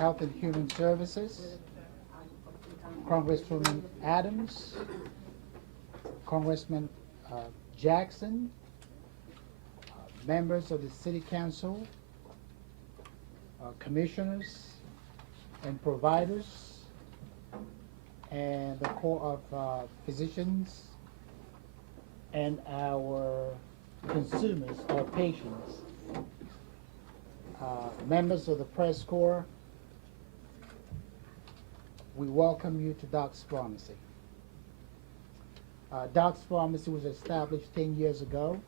Health and Human Services, Congresswoman Adams, Congressman Jackson, members of the City Council, commissioners and providers, and the Corps of Physicians, and our consumers, our patients, members of the press corps. We welcome you to Doc's Pharmacy. Doc's Pharmacy was established 10 years ago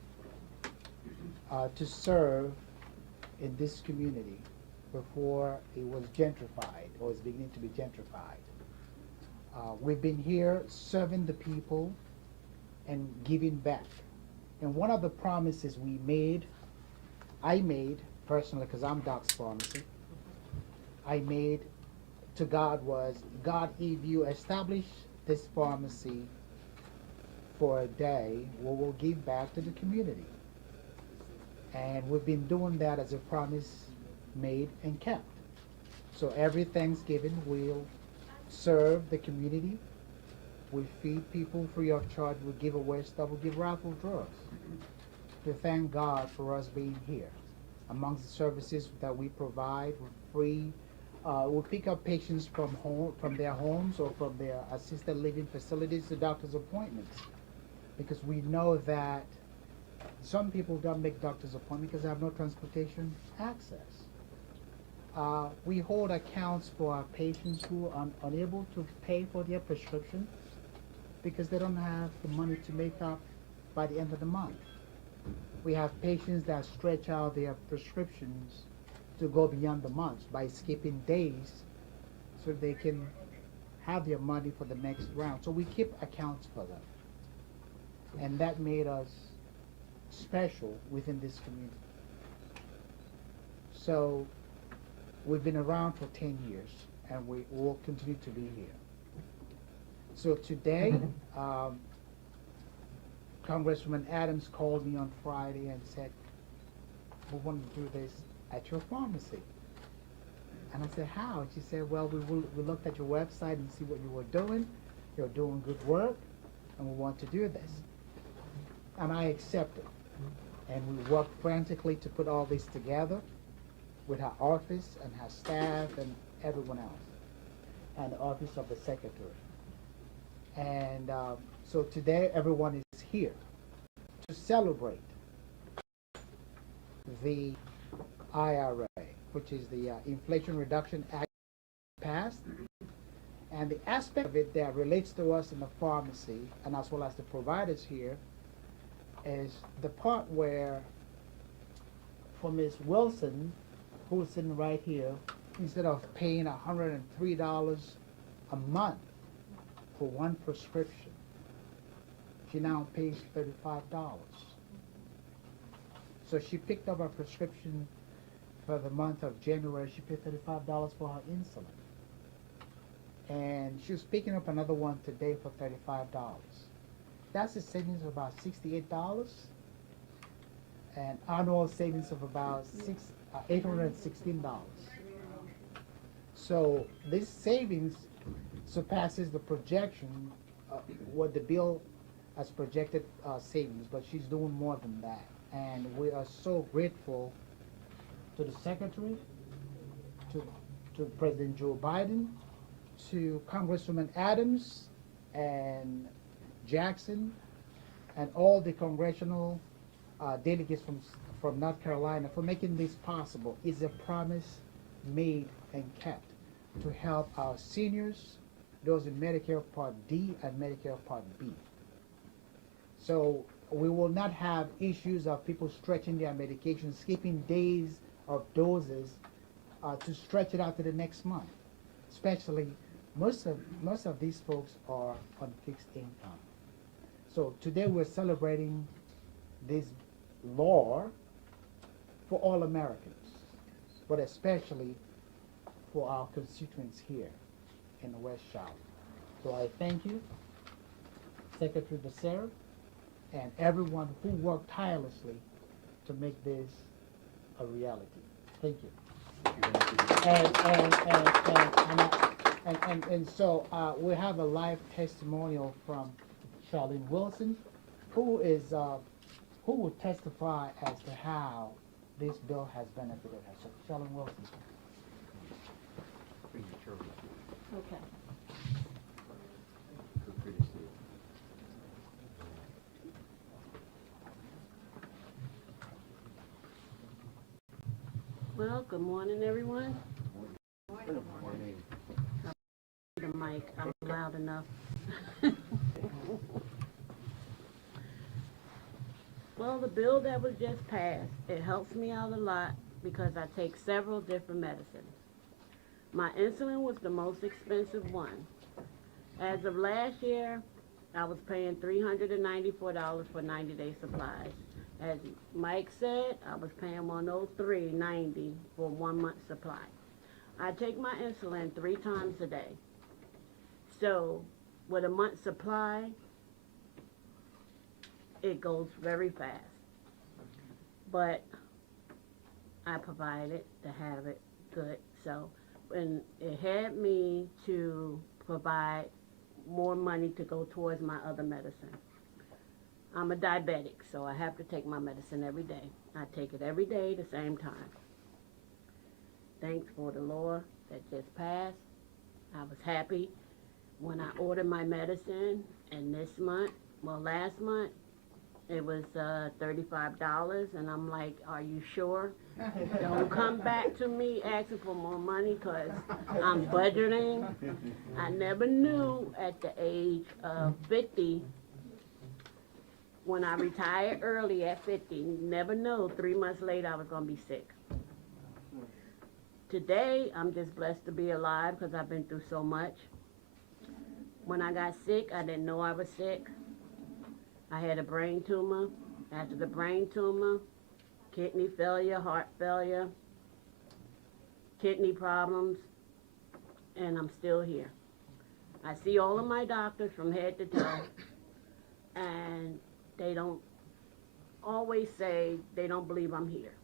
to serve in this community before it was gentrified, or is beginning to be gentrified. We've been here serving the people and giving back. And one of the promises I made personally, because I'm Doc's Pharmacy, I made to God was, God, if you establish this pharmacy for a day, we will give back to the community. And we've been doing that as a promise made and kept. So every Thanksgiving we'll serve the community. We feed people free of charge. We give away stuff. We give raffle draws. To thank God for us being here. Amongst the services that we provide, we're free. We pick up patients from their homes or from their assisted living facilities to doctor's appointments, because we know that some people don't make doctor's appointments because they have no transportation access. We hold accounts for our patients who are unable to pay for their prescription because they don't have the money to make up by the end of the month. We have patients that stretch out their prescriptions to go beyond the months by skipping days so they can have their money for the next round. So we keep accounts for them. And that made us special within this community. So we've been around for 10 years, and we will continue to be here. So today, Congresswoman Adams called me on Friday and said, we want to do this at your pharmacy. And I said, how? She said, well, we looked at your website and see what you were doing. You're doing good work, and we want to do this. And I accepted. And we worked frantically to put all this together with her office and her staff and everyone else, and the office of the secretary. And so today everyone is here to celebrate the IRA, which is the Inflation Reduction Act passed, and the aspect of it that relates to us in the pharmacy, and as well as the providers here, is the part where for Ms. Wilson, who's sitting right here, instead of paying $103 a month for one prescription, she now pays $35. So she picked up a prescription for the month of January. She paid $35 for her insulin. And she was picking up another one today for $35. That's a savings of about $68, and annual savings of about $816. So this savings surpasses the projection, what the bill has projected savings, but she's doing more than that. And we are so grateful to the Secretary, to President Joe Biden, to Congresswoman Adams and Jackson, and all the congressional delegates from North Carolina for making this possible. It's a promise made and kept to help our seniors, those in Medicare Part D and Medicare Part B. So we will not have issues of people stretching their medication, skipping days of doses to stretch it out to the next month. Especially, most of these folks are on fixed income. So today we're celebrating this law for all Americans, but especially for our constituents here in the West Charlotte. So I thank you, Secretary Becerra, and everyone who worked tirelessly to make this a reality. Thank you. And so we have a live testimonial from Charlene Wilson, who will testify as to how this bill has benefited her. So Charlene Wilson. Okay. Well, good morning, everyone. Good morning. The mic, I'm loud enough. Well, the bill that was just passed, it helps me out a lot because I take several different medicines. My insulin was the most expensive one. As of last year, I was paying $394 for 90-day supplies. As Mike said, I was paying $103.90 for 1 month supply. I take my insulin 3 times a day. So with a month supply, it goes very fast. But I provided to have it good. So when it had me to provide more money to go towards my other medicine. I'm a diabetic, so I have to take my medicine every day. I take it every day the same time. Thanks for the law that just passed. I was happy when I ordered my medicine, and this month, well, last month, it was $35, and I'm like, are you sure? Don't come back to me asking for more money, because I'm budgeting. I never knew at the age of 50, when I retired early at 50, never knew 3 months later I was going to be sick. Today, I'm just blessed to be alive because I've been through so much. When I got sick, I didn't know I was sick. I had a brain tumor. After the brain tumor, kidney failure, heart failure, kidney problems, and I'm still here. I see all of my doctors from head to toe, and they don't always say they don't believe I'm here.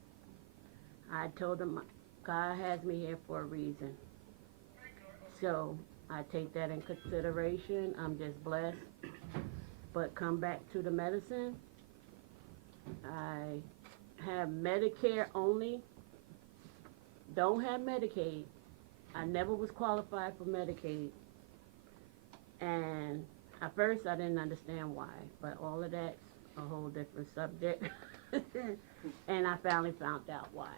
I told them God has me here for a reason. So I take that in consideration. I'm just blessed. But come back to the medicine. I have Medicare only. Don't have Medicaid. I never was qualified for Medicaid. And at first I didn't understand why, but all of that's a whole different subject. And I finally found out why.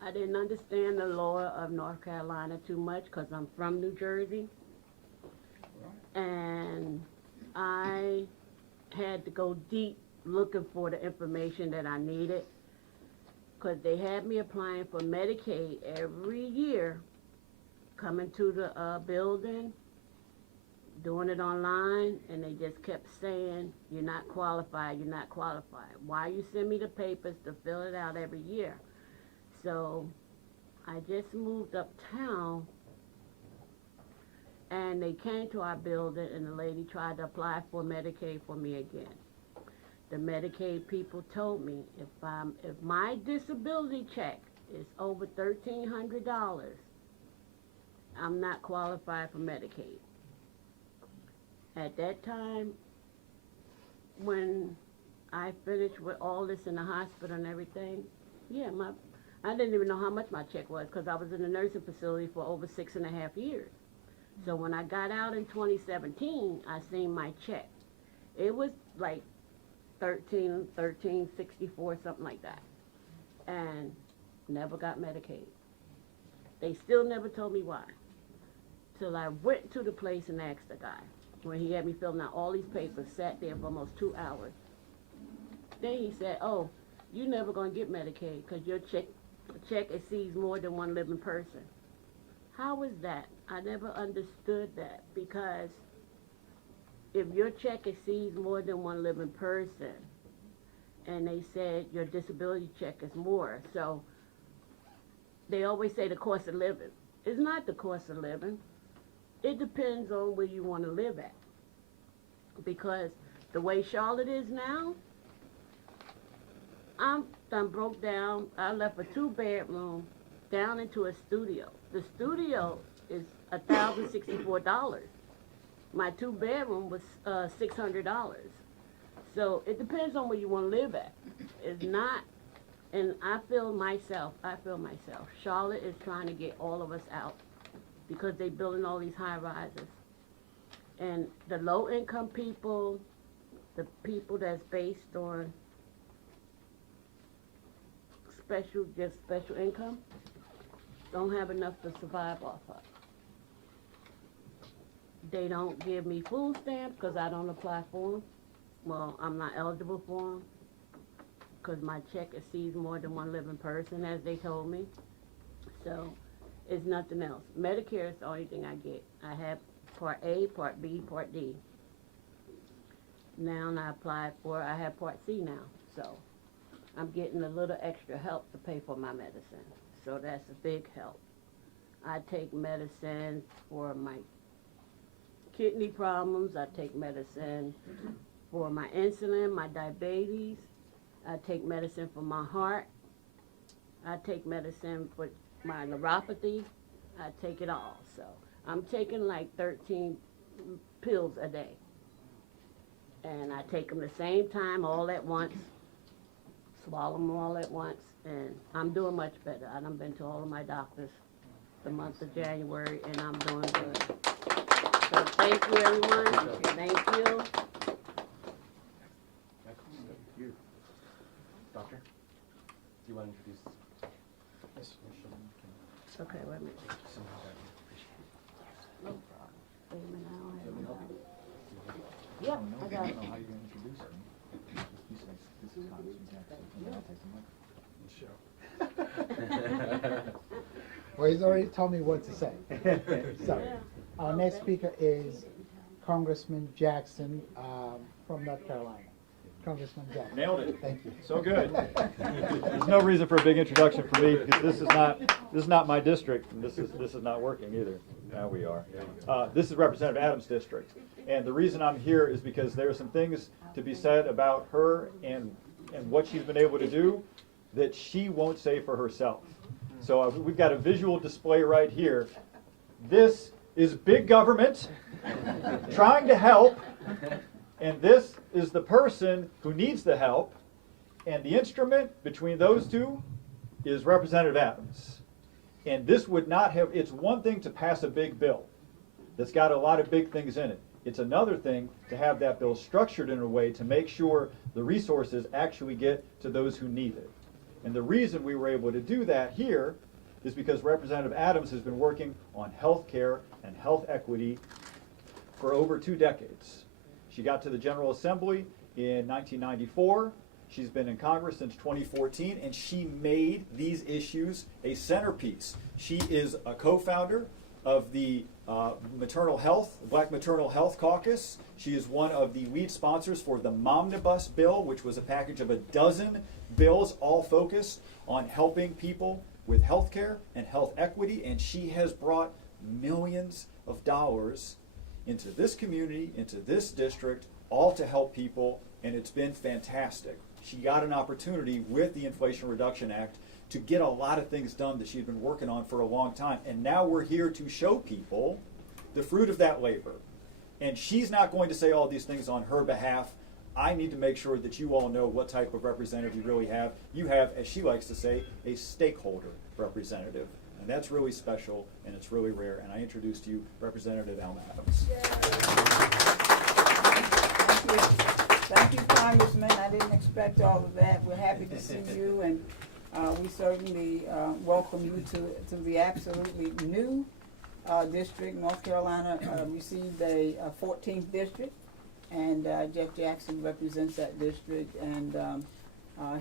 I didn't understand the law of North Carolina too much because I'm from New Jersey. And I had to go deep looking for the information that I needed because they had me applying for Medicaid every year, coming to the building, doing it online, and they just kept saying, you're not qualified, you're not qualified. Why you send me the papers to fill it out every year? So I just moved uptown, and they came to our building, and the lady tried to apply for Medicaid for me again. The Medicaid people told me if my disability check is over $1,300, I'm not qualified for Medicaid. At that time, when I finished with all this in the hospital and everything, yeah, I didn't even know how much my check was because I was in a nursing facility for over 6.5 years. So when I got out in 2017, I seen my check. It was like $13.64, something like that, and never got Medicaid. They still never told me why. Till I went to the place and asked the guy. When he had me filling out all these papers, sat there for almost 2 hours. Then he said, oh, you're never going to get Medicaid because your check exceeds more than one living person. How is that? I never understood that, because if your check exceeds more than one living person, and they said your disability check is more, so they always say the cost of living. It's not the cost of living. It depends on where you want to live at. Because the way Charlotte is now, I'm done broke down. I left a 2-bedroom down into a studio. The studio is $1,064. My 2-bedroom was $600. So it depends on where you want to live at. It's not, and I feel myself, Charlotte is trying to get all of us out because they're building all these high rises. And the low income people, the people that's based on special income, don't have enough to survive off of. They don't give me food stamps because I don't apply for them. Well, I'm not eligible for them because my check exceeds more than one living person, as they told me. So it's nothing else. Medicare is the only thing I get. I have Part A, Part B, Part D. Now I have Part C now. So I'm getting a little extra help to pay for my medicine. So that's a big help. I take medicine for my kidney problems. I take medicine for my insulin, my diabetes. I take medicine for my heart. I take medicine for my neuropathy. I take it all. So I'm taking like 13 pills a day. And I take them the same time, all at once. Swallow them all at once. And I'm doing much better. I done been to all of my doctors the month of January, and I'm doing good. So thank you, everyone. Thank you. Doctor, do you want to introduce? Okay, wait a minute. No problem. Wait a minute, I don't have it. Yep, I got it. How you gonna introduce him? You say, this is Congressman Jackson, and then I'll take the mic. Well, he's already told me what to say. So, our next speaker is Congressman Jackson from North Carolina. Congressman Jackson. Nailed it. Thank you. So good. There's no reason for a big introduction for me because this is not my district, and this is not working either. Now we are. This is Representative Adams' district, and the reason I'm here is because there are some things to be said about her and what she's been able to do that she won't say for herself. So we've got a visual display right here. This is big government trying to help, and this is the person who needs the help, and the instrument between those two is Representative Adams. And this would not have, it's one thing to pass a big bill that's got a lot of big things in it. It's another thing to have that bill structured in a way to make sure the resources actually get to those who need it. And the reason we were able to do that here is because Representative Adams has been working on health care and health equity for over 2 decades. She got to the General Assembly in 1994. She's been in Congress since 2014, and she made these issues a centerpiece. She is a co-founder of the Black Maternal Health Caucus. She is one of the lead sponsors for the Momnibus bill, which was a package of 12 bills, all focused on helping people with health care and health equity, and she has brought millions of dollars into this community, into this district, all to help people, and it's been fantastic. She got an opportunity with the Inflation Reduction Act to get a lot of things done that she'd been working on for a long time, and now we're here to show people the fruit of that labor. And she's not going to say all these things on her behalf. I need to make sure that you all know what type of representative you really have. You have, as she likes to say, a stakeholder representative. And that's really special, and it's really rare. And I introduce to you Representative Alma Adams. Thank you, Congressman. I didn't expect all of that. We're happy to see you, and we certainly welcome you to the absolutely new district. North Carolina received a 14th district, and Jeff Jackson represents that district, and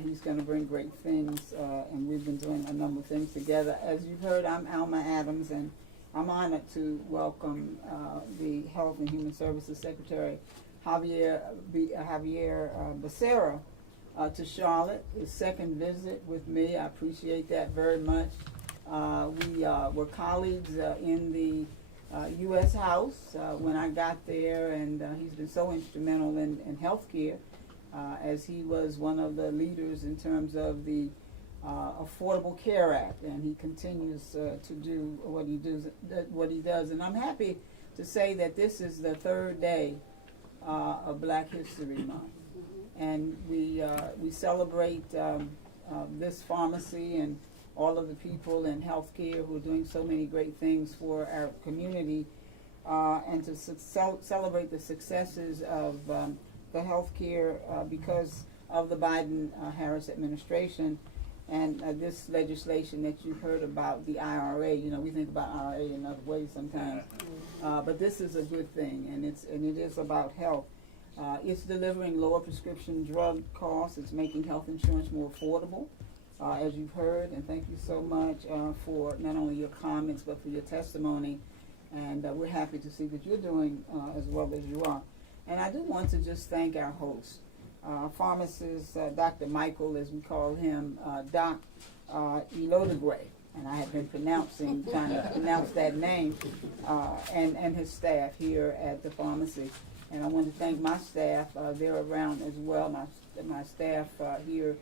he's going to bring great things, and we've been doing a number of things together. As you've heard, I'm Alma Adams, and I'm honored to welcome the Health and Human Services Secretary Xavier Becerra to Charlotte. His second visit with me. I appreciate that very much. We were colleagues in the U.S. House when I got there, and he's been so instrumental in healthcare as he was one of the leaders in terms of the Affordable Care Act, and he continues to do what he does. And I'm happy to say that this is the third day of Black History Month, and we celebrate this pharmacy and all of the people in healthcare who are doing so many great things for our community, and to celebrate the successes of the healthcare because of the Biden-Harris administration. And this legislation that you heard about, the IRA, we think about IRA in other ways sometimes, but this is a good thing, and it is about health. It's delivering lower prescription drug costs. It's making health insurance more affordable, as you've heard. And thank you so much for not only your comments but for your testimony. And we're happy to see that you're doing as well as you are. And I do want to just thank our host. Pharmacist Dr. Michael, as we call him, Doc Elodegray, and I have been trying to pronounce that name, and his staff here at the pharmacy. And I want to thank my staff; they're around as well. My staff here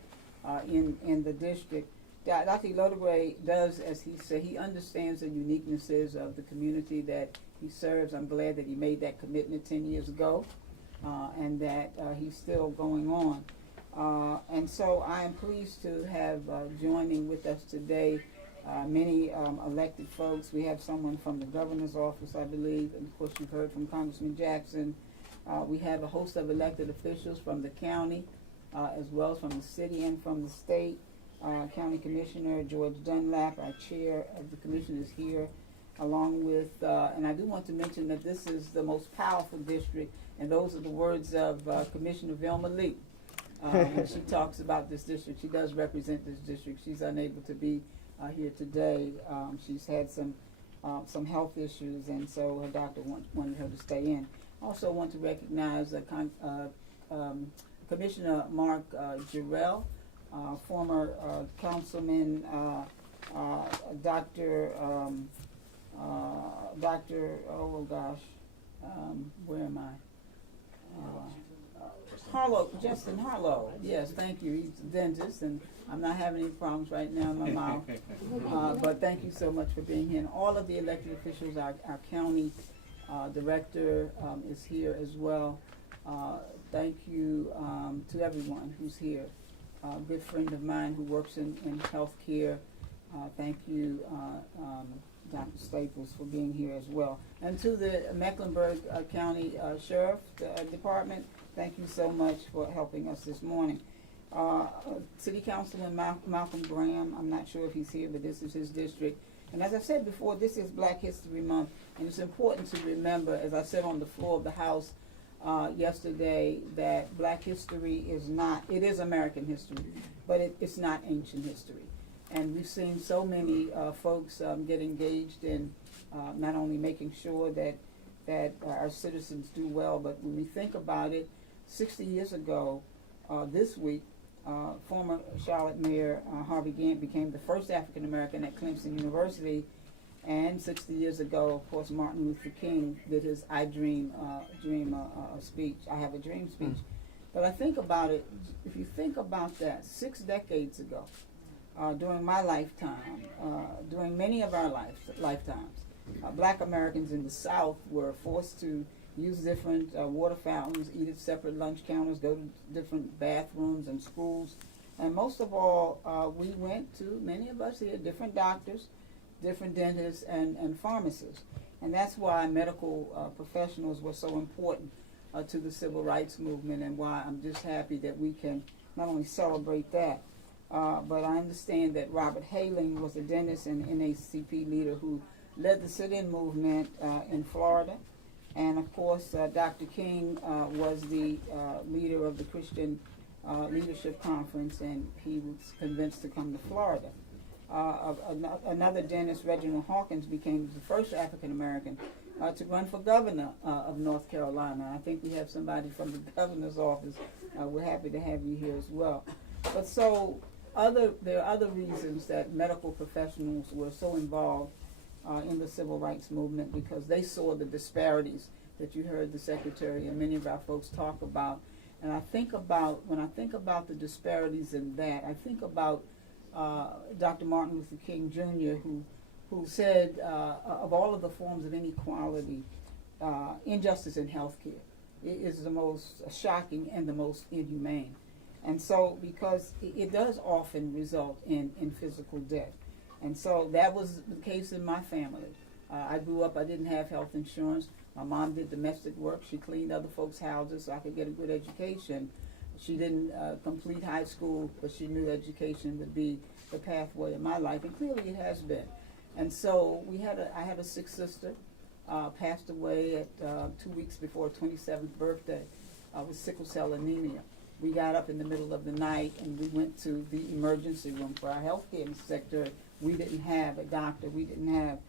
in the district. Dr. Elodegray does, as he said, he understands the uniquenesses of the community that he serves. I'm glad that he made that commitment 10 years ago. And that he's still going on. And so I am pleased to have joining with us today many elected folks. We have someone from the governor's office, I believe, and of course you've heard from Congressman Jackson. We have a host of elected officials from the county, as well as from the city and from the state. County Commissioner George Dunlap, our chair of the commission, is here, along with, and I do want to mention that this is the most powerful district. And those are the words of Commissioner Vilma Lee. When she talks about this district, she does represent this district. She's unable to be here today. She's had some health issues, and so her doctor wanted her to stay in. Also want to recognize Commissioner Mark Jarrell, former Councilman Dr. Where am I? Justin Harlow. Yes, thank you. He's a dentist, and I'm not having any problems right now in my mouth. But thank you so much for being here. And all of the elected officials, our county director is here as well. Thank you to everyone who's here. A good friend of mine who works in healthcare. Thank you, Dr. Staples, for being here as well. And to the Mecklenburg County Sheriff Department, thank you so much for helping us this morning. City Councilman Malcolm Graham, I'm not sure if he's here, but this is his district. And as I said before, this is Black History Month, and it's important to remember, as I said on the floor of the House yesterday, that Black history is not, it is American history, but it's not ancient history. And we've seen so many folks get engaged in not only making sure that our citizens do well, but when we think about it, 60 years ago, this week, former Charlotte Mayor Harvey Gantt became the first African American at Clemson University, and 60 years ago, of course, Martin Luther King did his I Dream speech, I Have a Dream speech. But I think about it, if you think about that, 6 decades ago, during my lifetime, during many of our lifetimes, Black Americans in the South were forced to use different water fountains, eat at separate lunch counters, go to different bathrooms and schools. And most of all, we went to, many of us here, different doctors, different dentists, and pharmacists. And that's why medical professionals were so important to the civil rights movement, and why I'm just happy that we can not only celebrate that, but I understand that Robert Haling was a dentist and NAACP leader who led the sit-in movement in Florida. And of course, Dr. King was the leader of the Christian Leadership Conference, and he was convinced to come to Florida. Another dentist, Reginald Hawkins, became the first African American to run for governor of North Carolina. I think we have somebody from the governor's office. We're happy to have you here as well. But so there are other reasons that medical professionals were so involved in the civil rights movement, because they saw the disparities that you heard the Secretary and many of our folks talk about. And I think about, when I think about the disparities in that, I think about Dr. Martin Luther King Jr., who said of all of the forms of inequality, injustice in healthcare is the most shocking and the most inhumane. And so, because it does often result in physical death. And so that was the case in my family. I grew up, I didn't have health insurance. My mom did domestic work. She cleaned other folks' houses so I could get a good education. She didn't complete high school, but she knew education would be the pathway of my life, and clearly it has been. And so I had a sick sister, passed away at 2 weeks before her 27th birthday with sickle cell anemia. We got up in the middle of the night and we went to the emergency room for our healthcare secretary. We didn't have a doctor. We didn't have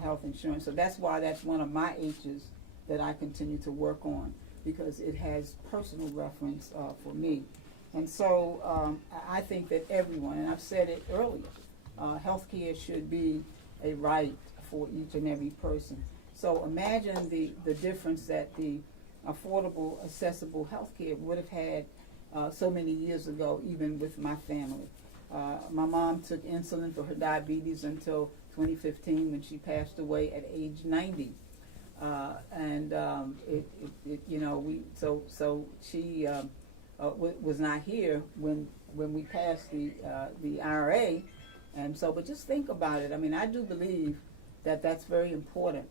health insurance. So that's why that's one of my H's that I continue to work on, because it has personal reference for me. And so I think that everyone, and I've said it earlier, healthcare should be a right for each and every person. So imagine the difference that the affordable, accessible healthcare would have had so many years ago, even with my family. My mom took insulin for her diabetes until 2015, when she passed away at age 90. She was not here when we passed the IRA, and so. But just think about it. I mean, I do believe that that's very important.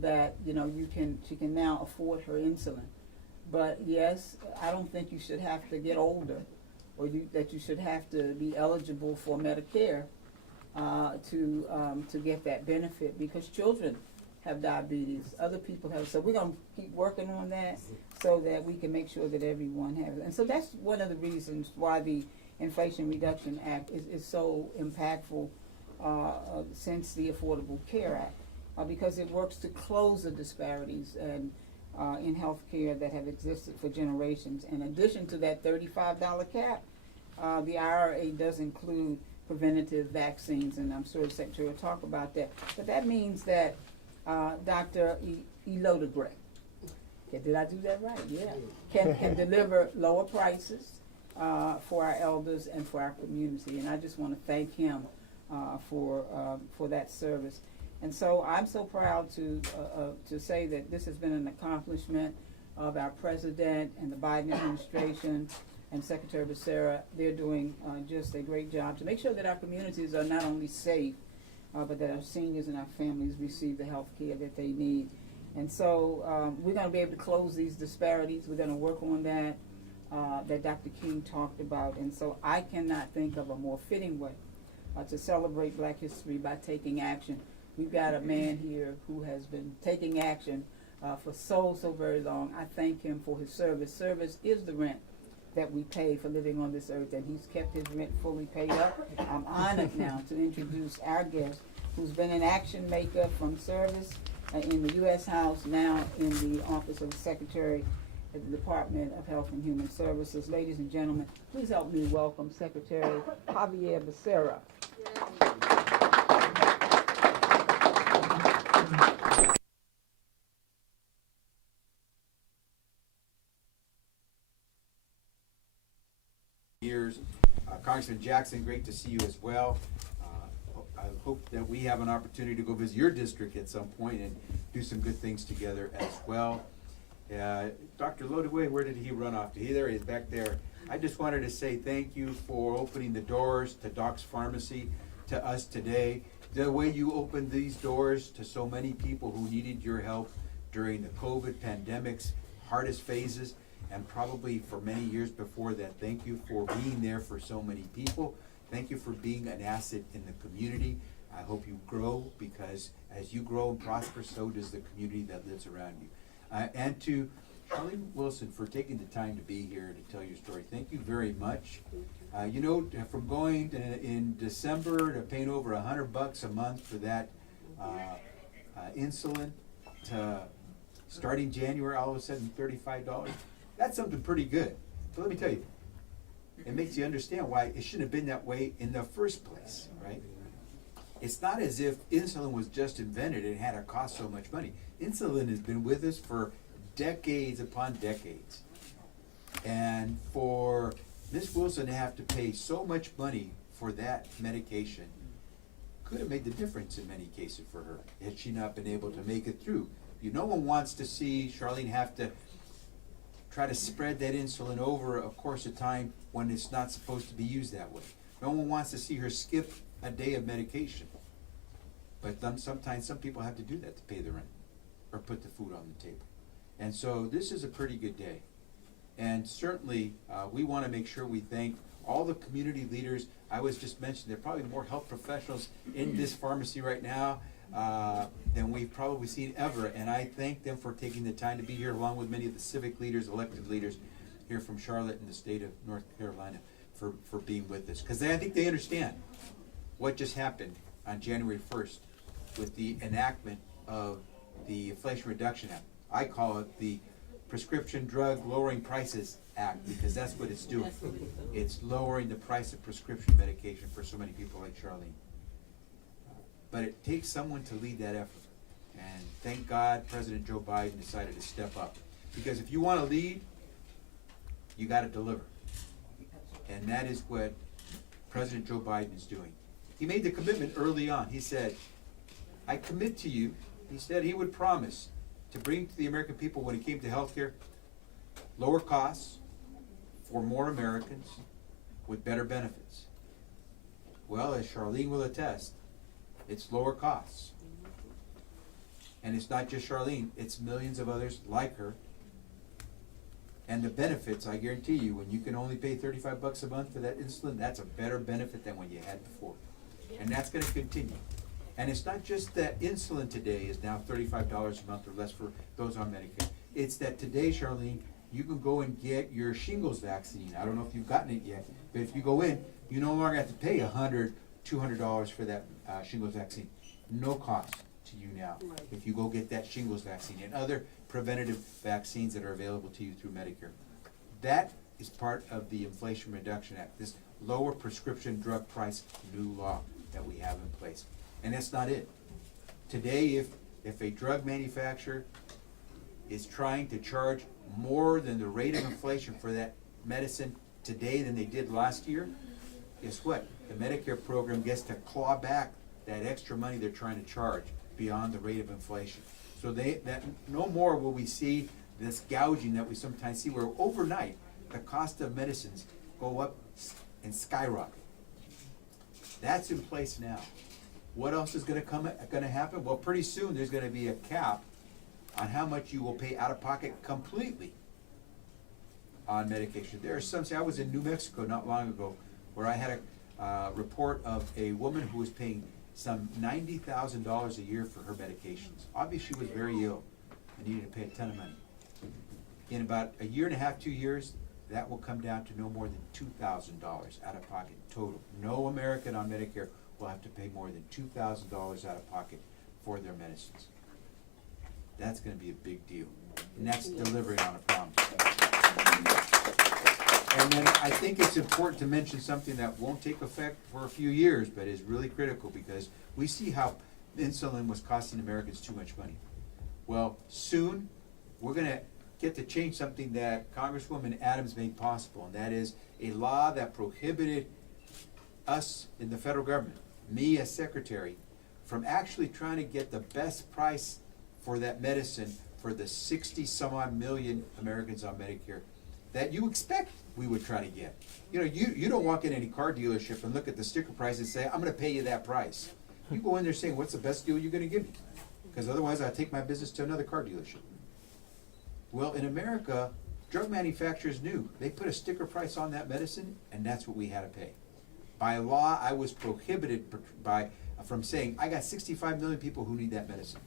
That she can now afford her insulin. But yes, I don't think you should have to get older, or that you should have to be eligible for Medicare to get that benefit, because children have diabetes, other people have. So we're going to keep working on that so that we can make sure that everyone has it. And so that's one of the reasons why the Inflation Reduction Act is so impactful since the Affordable Care Act, because it works to close the disparities and in health care that have existed for generations. In addition to that $35 cap, the IRA does include preventative vaccines, and I'm sure the Secretary will talk about that. But that means that Dr. Elodegray, did I do that right? Yeah. Can deliver lower prices for our elders and for our community, and I just want to thank him for that service. And so I'm so proud to say that this has been an accomplishment of our president and the Biden administration and Secretary Becerra. They're doing just a great job to make sure that our communities are not only safe, but that our seniors and our families receive the health care that they need. And so we're going to be able to close these disparities. We're going to work on that Dr. King talked about. And so I cannot think of a more fitting way to celebrate Black History by taking action. We've got a man here who has been taking action for so very long. I thank him for his service. Service is the rent that we pay for living on this earth, and he's kept his rent fully paid up. I'm honored now to introduce our guest, who's been an action maker from service in the U.S. House, now in the Office of the Secretary at the Department of Health and Human Services. Ladies and gentlemen, please help me welcome Secretary Xavier Becerra. Years. Congressman Jackson, great to see you as well. I hope that we have an opportunity to go visit your district at some point and do some good things together as well. Dr. Lodeway, where did he run off to? There he is, back there. I just wanted to say thank you for opening the doors to Doc's Pharmacy to us today. The way you opened these doors to so many people who needed your help during the COVID pandemic's hardest phases, and probably for many years before that. Thank you for being there for so many people. Thank you for being an asset in the community. I hope you grow, because as you grow and prosper, so does the community that lives around you. And to Charlene Wilson for taking the time to be here to tell your story. Thank you very much. From going in December to paying over $100 a month for that insulin, to starting January, all of a sudden $35. That's something pretty good. But let me tell you, it makes you understand why it shouldn't have been that way in the first place, right? It's not as if insulin was just invented and had to cost so much money. Insulin has been with us for decades upon decades. And for Ms. Wilson to have to pay so much money for that medication could have made the difference in many cases for her, had she not been able to make it through. No one wants to see Charlene have to try to spread that insulin over a course of time when it's not supposed to be used that way. No one wants to see her skip a day of medication. But sometimes some people have to do that to pay the rent or put the food on the table. And so this is a pretty good day. And certainly, we want to make sure we thank all the community leaders. I was just mentioning, there are probably more health professionals in this pharmacy right now than we've probably seen ever. And I thank them for taking the time to be here, along with many of the civic leaders, elected leaders here from Charlotte and the state of North Carolina for being with us. Because I think they understand what just happened on January 1st with the enactment of the Inflation Reduction Act. I call it the Prescription Drug Lowering Prices Act, because that's what it's doing. It's lowering the price of prescription medication for so many people like Charlene. But it takes someone to lead that effort. And thank God President Joe Biden decided to step up. Because if you want to lead, you got to deliver. And that is what President Joe Biden is doing. He made the commitment early on. He said, I commit to you, he said he would promise to bring to the American people, when it came to health care, lower costs for more Americans with better benefits. Well, as Charlene will attest, it's lower costs. And it's not just Charlene, it's millions of others like her. And the benefits, I guarantee you, when you can only pay $35 a month for that insulin, that's a better benefit than when you had before. And that's going to continue. And it's not just that insulin today is now $35 a month or less for those on Medicare. It's that today, Charlene, you can go and get your shingles vaccine. I don't know if you've gotten it yet, but if you go in, you no longer have to pay $100, $200 for that shingles vaccine. No cost to you now if you go get that shingles vaccine and other preventative vaccines that are available to you through Medicare. That is part of the Inflation Reduction Act, this lower prescription drug price new law that we have in place. And that's not it. Today, if a drug manufacturer is trying to charge more than the rate of inflation for that medicine today than they did last year, guess what? The Medicare program gets to claw back that extra money they're trying to charge beyond the rate of inflation. So no more will we see this gouging that we sometimes see, where overnight the cost of medicines go up and skyrocket. That's in place now. What else is going to happen? Well, pretty soon there's going to be a cap on how much you will pay out of pocket completely on medication. There are some. I was in New Mexico not long ago, where I had a report of a woman who was paying some $90,000 a year for her medications. Obviously, she was very ill and needed to pay a ton of money. In about a year and a half, 2 years, that will come down to no more than $2,000 out of pocket total. No American on Medicare will have to pay more than $2,000 out of pocket for their medicines. That's going to be a big deal. And that's delivering on a promise. And then I think it's important to mention something that won't take effect for a few years, but is really critical, because we see how insulin was costing Americans too much money. Well, soon we're going to get to change something that Congresswoman Adams made possible, and that is a law that prohibited us in the federal government, me as secretary, from actually trying to get the best price for that medicine for the 60 some odd million Americans on Medicare that you expect we would try to get. You know, you don't walk in any car dealership and look at the sticker price and say, I'm going to pay you that price. You go in there saying, what's the best deal you're going to give me? Because otherwise I'll take my business to another car dealership. Well, in America, drug manufacturers knew. They put a sticker price on that medicine, and that's what we had to pay. By law, I was prohibited from saying, I got 65 million people who need that medicine.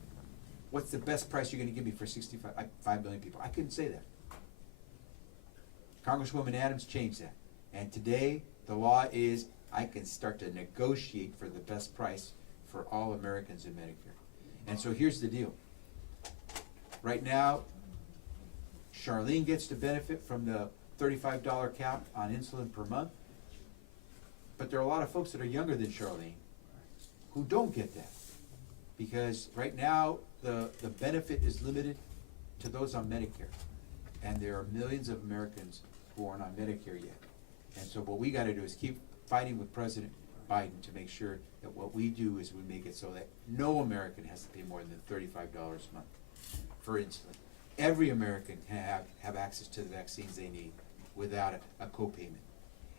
What's the best price you're going to give me for 5 million people? I couldn't say that. Congresswoman Adams changed that. And today, the law is I can start to negotiate for the best price for all Americans in Medicare. And so here's the deal. Right now, Charlene gets to benefit from the $35 cap on insulin per month. But there are a lot of folks that are younger than Charlene who don't get that. Because right now, the benefit is limited to those on Medicare. And there are millions of Americans who aren't on Medicare yet. And so what we got to do is keep fighting with President Biden to make sure that what we do is we make it so that no American has to pay more than $35 a month for insulin. Every American can have access to the vaccines they need without a copayment.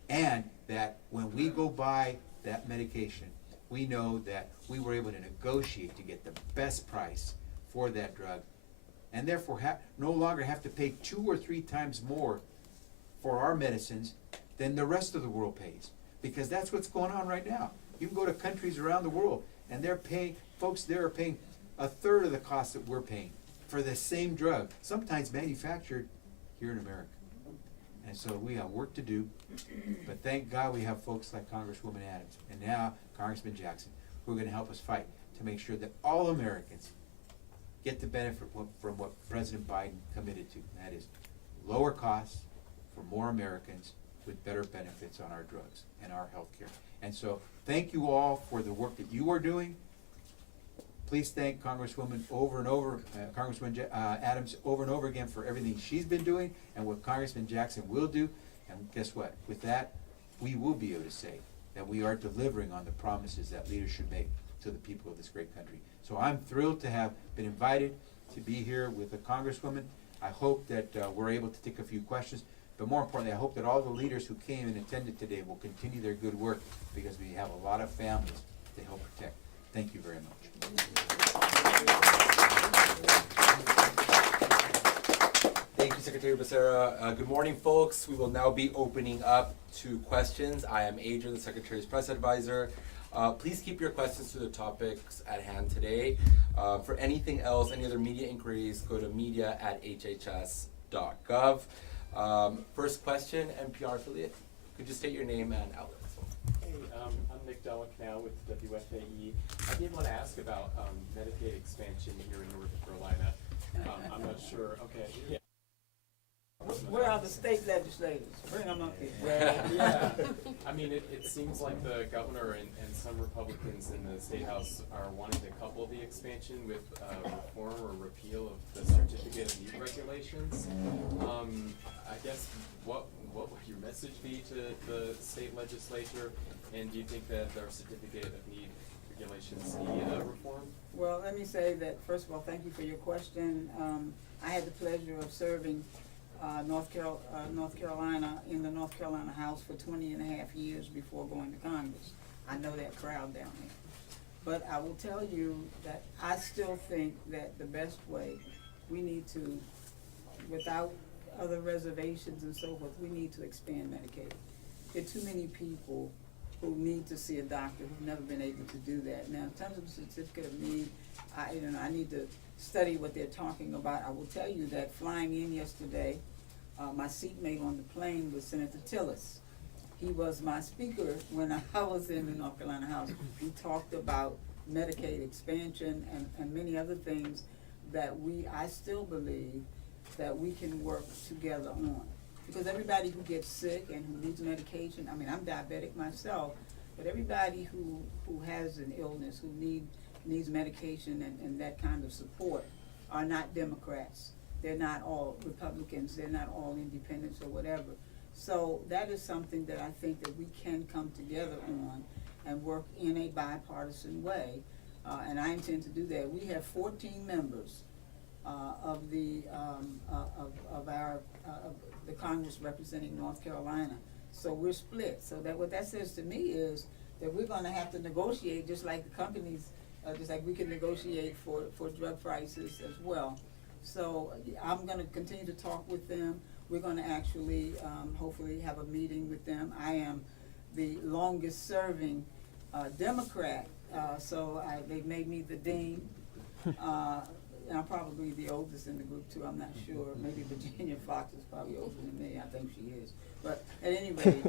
And that when we go buy that medication, we know that we were able to negotiate to get the best price for that drug, and therefore no longer have to pay 2 or 3 times more for our medicines than the rest of the world pays. Because that's what's going on right now. You can go to countries around the world and they're paying, folks there are paying 1/3 of the cost that we're paying for the same drug, sometimes manufactured here in America. And so we have work to do, but thank God we have folks like Congresswoman Adams and now Congressman Jackson who are going to help us fight to make sure that all Americans get the benefit from what President Biden committed to. And that is lower costs for more Americans with better benefits on our drugs and our health care. And so thank you all for the work that you are doing. Please thank Congresswoman over and over, Congresswoman Adams over and over again for everything she's been doing and what Congressman Jackson will do. And guess what? With that, we will be able to say that we are delivering on the promises that leaders should make to the people of this great country. So I'm thrilled to have been invited to be here with the Congresswoman. I hope that we're able to take a few questions, but more importantly, I hope that all the leaders who came and attended today will continue their good work because we have a lot of families to help protect. Thank you very much. Thank you, Secretary Becerra. Good morning, folks. We will now be opening up to questions. I am Adrian, the Secretary's press advisor. Please keep your questions to the topics at hand today. For anything else, any other media inquiries, go to media@hhs.gov. First question, NPR affiliate. Could you state your name and outlet? Hey, I'm Nick Delic now with WFAE. I did want to ask about Medicaid expansion here in North Carolina. I'm not sure. Okay. Yeah. Where are the state legislators? Bring them up here. Well, yeah. I mean, it seems like the governor and some Republicans in the State House are wanting to couple the expansion with reform or repeal of the Certificate of Need regulations. I guess what would your message be to the state legislature? And do you think that their Certificate of Need regulations need a reform? Well, let me say that, first of all, thank you for your question. I had the pleasure of serving North Carolina in the North Carolina House for 20.5 years before going to Congress. I know that crowd down there. But I will tell you that I still think that the best way, we need to, without other reservations and so forth, we need to expand Medicaid. There are too many people who need to see a doctor who've never been able to do that. Now, in terms of the Certificate of Need, I need to study what they're talking about. I will tell you that flying in yesterday, my seatmate on the plane was Senator Tillis. He was my speaker when I was in the North Carolina House. We talked about Medicaid expansion and many other things that I still believe that we can work together on. Because everybody who gets sick and who needs medication, I mean, I'm diabetic myself, but everybody who has an illness, who needs medication and that kind of support are not Democrats. They're not all Republicans, they're not all independents or whatever. So that is something that I think that we can come together on and work in a bipartisan way. And I intend to do that. We have 14 members of the Congress representing North Carolina. So we're split. So that what that says to me is that we're gonna have to negotiate just like the companies, just like we can negotiate for drug prices as well. So I'm gonna continue to talk with them. We're gonna actually hopefully have a meeting with them. I am the longest serving Democrat, so they've made me the dean. And I'm probably the oldest in the group too, I'm not sure. Maybe Virginia Fox is probably older than me, I think she is. But at any rate,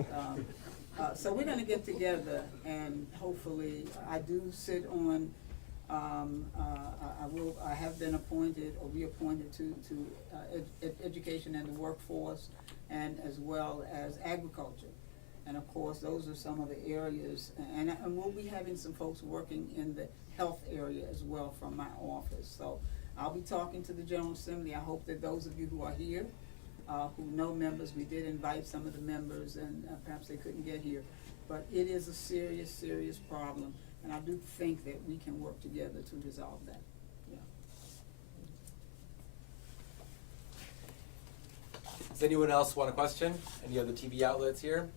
so we're gonna get together and hopefully, I do sit on, I have been appointed or reappointed to education and the workforce and as well as agriculture. And of course, those are some of the areas, and we'll be having some folks working in the health area as well from my office. So I'll be talking to the General Assembly. I hope that those of you who are here, who know members, we did invite some of the members and perhaps they couldn't get here, but it is a serious, serious problem, and I do think that we can work together to resolve that. Does anyone else want a question? Any other TV outlets here?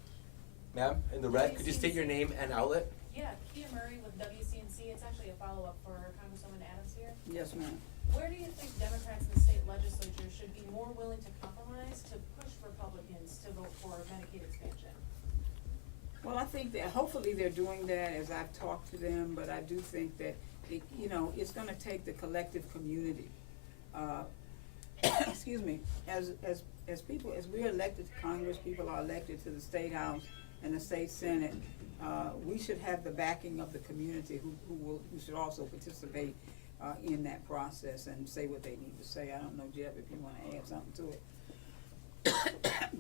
Ma'am, in the red, could you state your name and outlet? Yeah, Kia Murray with WCNC. It's actually a follow-up for Congresswoman Adams here. Yes, ma'am. Where do you think Democrats in the state legislature should be more willing to compromise to push Republicans to vote for Medicaid expansion? Well, I think that hopefully they're doing that as I've talked to them, but I do think that, it's gonna take the collective community. Excuse me, as people, as we're elected to Congress, people are elected to the State House and the State Senate, we should have the backing of the community who should also participate in that process and say what they need to say. I don't know, Jeff, if you wanna add something to it.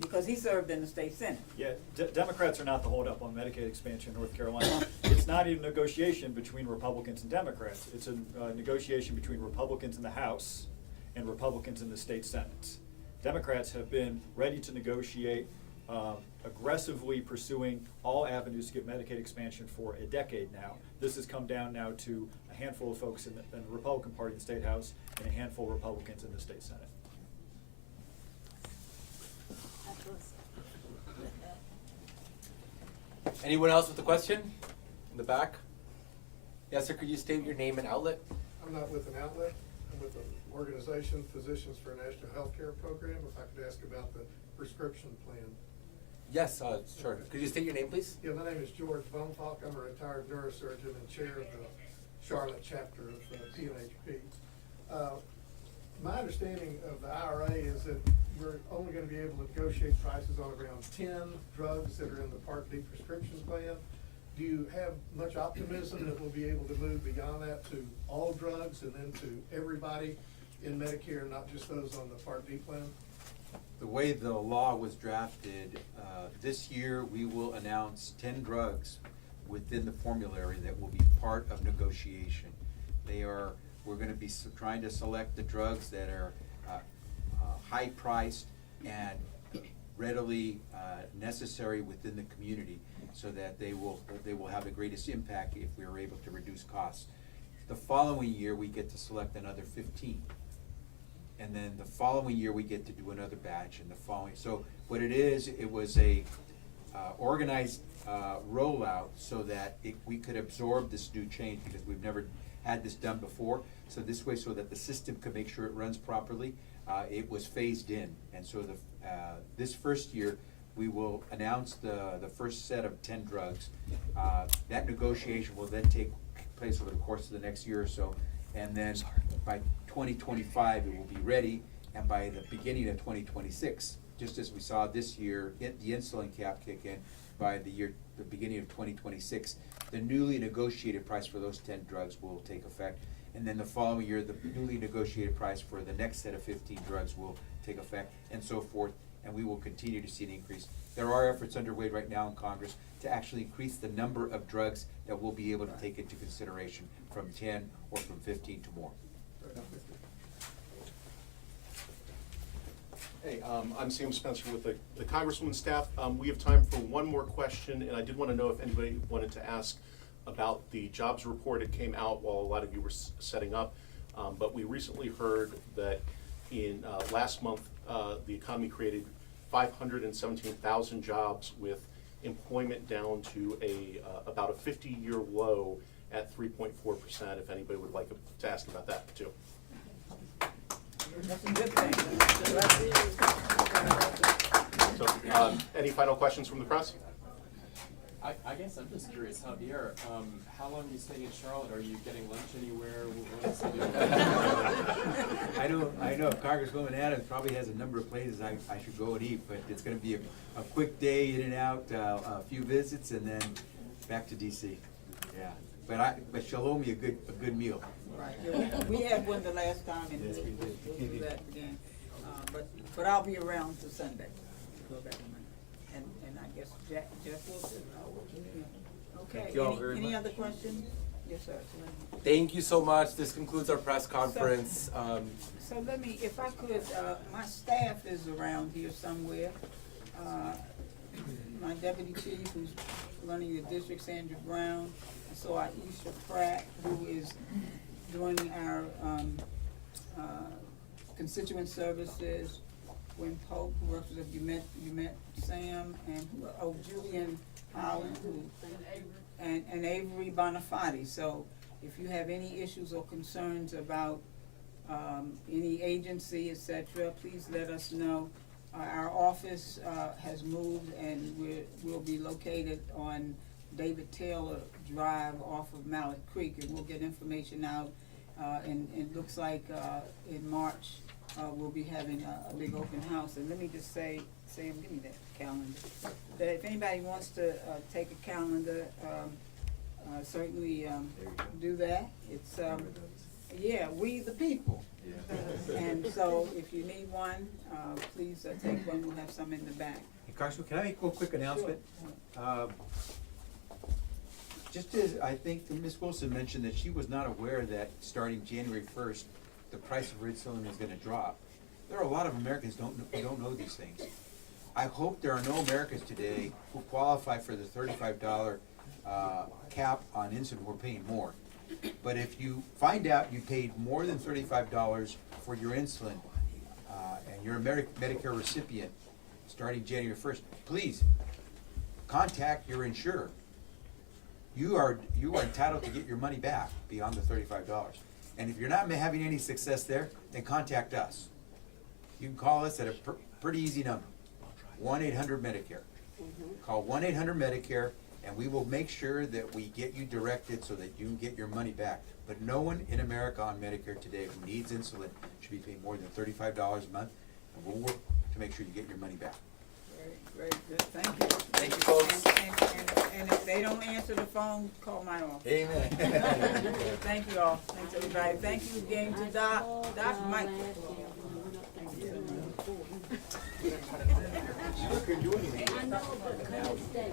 Because he served in the state senate. Yeah, Democrats are not the holdup on Medicaid expansion in North Carolina. It's not a negotiation between Republicans and Democrats. It's a negotiation between Republicans in the House and Republicans in the state Senates. Democrats have been ready to negotiate, aggressively pursuing all avenues to get Medicaid expansion for a decade now. This has come down now to a handful of folks in the Republican Party in the State House and a handful of Republicans in the state Senate. Anyone else with a question? In the back? Yes, sir, could you state your name and outlet? I'm not with an outlet, I'm with an organization, Physicians for a National Healthcare Program. If I could ask about the prescription plan. Yes, sure. Could you state your name, please? Yeah, my name is George Bonfalk. I'm a retired neurosurgeon and chair of the Charlotte chapter of PNHP. My understanding of the IRA is that we're only gonna be able to negotiate prices on around 10 drugs that are in the Part D prescription plan. Do you have much optimism that we'll be able to move beyond that to all drugs and then to everybody in Medicare, not just those on the Part D plan? The way the law was drafted, this year we will announce 10 drugs within the formulary that will be part of negotiation. We're gonna be trying to select the drugs that are high priced and readily necessary within the community so that they will have the greatest impact if we are able to reduce costs. The following year, we get to select another 15. And then the following year, we get to do another batch, and the following, so what it was a organized rollout so that we could absorb this new change, because we've never had this done before. So this way, so that the system could make sure it runs properly, it was phased in. And so this first year, we will announce the first set of 10 drugs. That negotiation will then take place over the course of the next year or so. And then by 2025, it will be ready. And by the beginning of 2026, just as we saw this year, the insulin cap kick in, by the beginning of 2026, the newly negotiated price for those 10 drugs will take effect. And then the following year, the newly negotiated price for the next set of 15 drugs will take effect, and so forth, and we will continue to see an increase. There are efforts underway right now in Congress to actually increase the number of drugs that we'll be able to take into consideration from 10 or from 15 to more. Hey, I'm Sam Spencer with the Congresswoman staff. We have time for one more question, and I did want to know if anybody wanted to ask about the jobs report. It came out while a lot of you were setting up, but we recently heard that in last month, the economy created 517,000 jobs with employment down to about a 50-year low at 3.4%, if anybody would like to ask about that too. That's a good thing. So, any final questions from the press? I guess I'm just curious, Javier, how long are you staying in Charlotte? Are you getting lunch anywhere? I know Congresswoman Adams probably has a number of places I should go and eat, but it's gonna be a quick day in and out, a few visits, and then back to DC. Yeah, but she'll owe me a good meal. Right, yeah, we had one the last time, and Yes, we we'll did. do that again. But I'll be around till Sunday. Go back and I guess Jeff will too. Okay, Thank you all very any much. other questions? Yes, sir. Thank you so much. This concludes our press conference. So let me, if I could, my staff is around here somewhere. My deputy chief, who's running your district, Sandra Brown. I saw Aisha Pratt, who is doing our constituent services. Gwen Pope, who works with, you met Sam, and Julian Holland, and Avery Bonafati. So if you have any issues or concerns about any agency, etc., please let us know. Our office has moved, and we'll be located on David Taylor Drive off of Mallet Creek, and we'll get information out. And it looks like in March we'll be having a big open house. And let me just say, Sam, give me that calendar. That if anybody wants to take a calendar, certainly do that. It's yeah, we the people. And so if you need one, please take one. We'll have some in the back. Hey, Congressman, can I make a quick announcement? Just as I think Ms. Wilson mentioned that she was not aware that starting January 1st, the price of insulin is gonna drop. There are a lot of Americans who don't know these things. I hope there are no Americans today who qualify for the $35 cap on insulin. We're paying more. But if you find out you paid more than $35 for your insulin, and you're a Medicare recipient starting January 1st, please contact your insurer. You are entitled to get your money back beyond the $35. And if you're not having any success there, then contact us. You can call us at a pretty easy number, 1-800-MEDICARE. Call 1-800-MEDICARE, and we will make sure that we get you directed so that you can get your money back. But no one in America on Medicare today who needs insulin should be paying more than $35 a month, and we'll work to make sure you get your money back. Very good. Thank you. Thank you, folks. And if they don't answer the phone, call my office. Amen. Thank you all. Thanks everybody. Thank you again to Doc Mike. I know, but the next day,